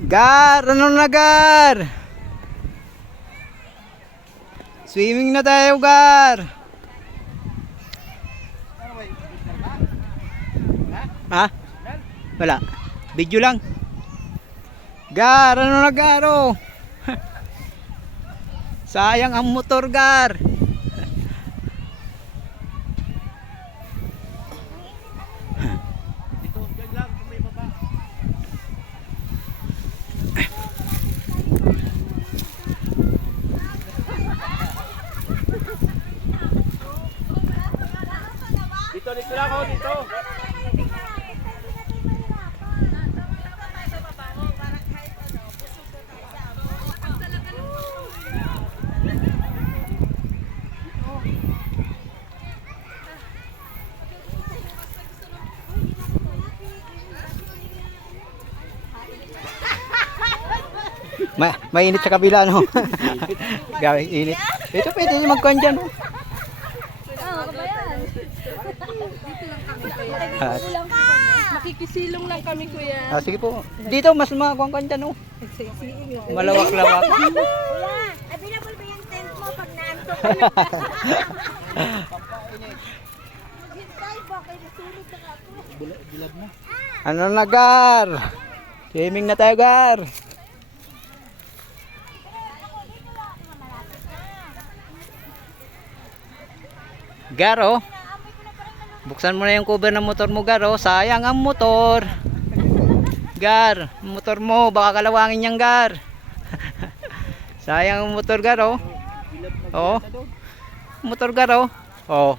Gar, ano na Gar? Swimming na tayo Gar. Ha? Wala. Video lang. Gar, ano na Gar oh? Sayang ang motor Gar. Dito lang ako, dito. Mainit sa kabila no. Gawi init. Ito pwede niyo magkuhan dyan no. Makikisilong lang kami kuya. Ah, sige po. Dito mas makakuhan dyan no. Malawak-lawak. Kuya, available ba yung tent mo pag naantok ka na? Maghintay ba kayo nasulog na ako? Bilad na. Ano na Gar? Swimming na tayo Gar. Gar oh. Buksan mo na yung cover ng motor mo Gar oh. Sayang ang motor. Gar, motor mo baka kalawangin yan Gar. Sayang ang motor Gar oh. Oh. Motor Gar oh. Oh.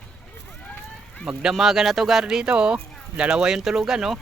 Magdamagan na to Gar dito oh. Dalawa yung tulugan oh.